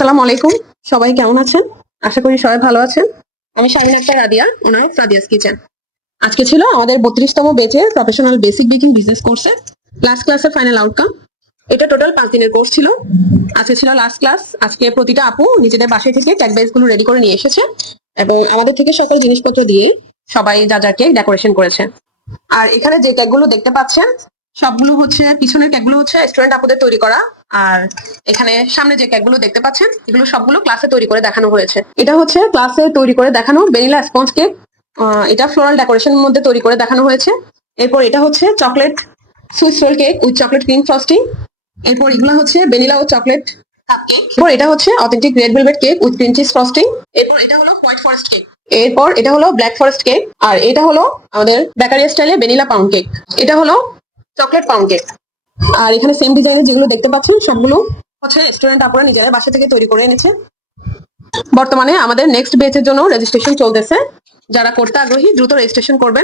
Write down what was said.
আসসালামু আলাইকুম। সবাই কেমন আছেন? আশা করি সবাই ভালো আছেন। আমি শাহিন আক্তার রাদিয়া, ওনার রাদিয়াস কিচেন। আজকে ছিল আমাদের বত্রিশতম বেচে প্রফেশনাল বেসিক বেকিং বিজনেস কোর্সের লাস্ট ক্লাসের ফাইনাল আউটকাম এটা টোটাল পাঁচ দিনের কোর্স ছিল। আজকে ছিল লাস্ট ক্লাস আজকে প্রতিটা আপু নিজেদের বাসায় থেকে বেসগুলো রেডি করে নিয়ে এসেছে। এবং আমাদের থেকে সকল জিনিসপত্র দিয়ে সবাই যা যা কেক ডেকোরেশন করেছে। আর এখানে যে কেকগুলো দেখতে পাচ্ছেন সবগুলো হচ্ছে, পিছনের কেকগুলো হচ্ছে স্টুডেন্ট আপুদের তৈরি করা। আর এখানে সামনে যে কেকগুলো দেখতে পাচ্ছেন, এগুলো সবগুলো ক্লাসে তৈরি করে দেখানো হয়েছে। এটা হচ্ছে ক্লাসে তৈরি করে দেখানো ভ্যানিলা স্পঞ্জ কেক এটা ফ্লোরাল ডেকোরেশনের মধ্যে তৈরি করে দেখানো হয়েছে। এরপর এটা হচ্ছে chocolate Swiss roll cake with chocolate cream frosting এরপর এগুলো হচ্ছে ভ্যানিলা ও চকলেট কাপ কেক এরপর এটা হচ্ছে authentic red velvet cake with cream cheese frosting এরপর এটা হলো হোয়াইট ফরেস্ট কেক এরপর এটা হলো ব্ল্যাক ফরেস্ট কেক আর এটা হলো আমাদের বেকারি স্টাইলে ভ্যানিলা পাউন্ড কেক এটা হলো চকলেট পাউন্ড কেক আর এখানে সেম ডিজাইনের যেগুলো দেখতে পাচ্ছেন, সবগুলো হচ্ছে স্টুডেন্ট আপনারা নিজেরা বাসা থেকে তৈরি করে এনেছে বর্তমানে আমাদের নেক্সট বেচের জন্য রেজিস্ট্রেশন চলতেছে। যারা করতে আগ্রহী, দ্রুত রেজিস্ট্রেশন করবেন।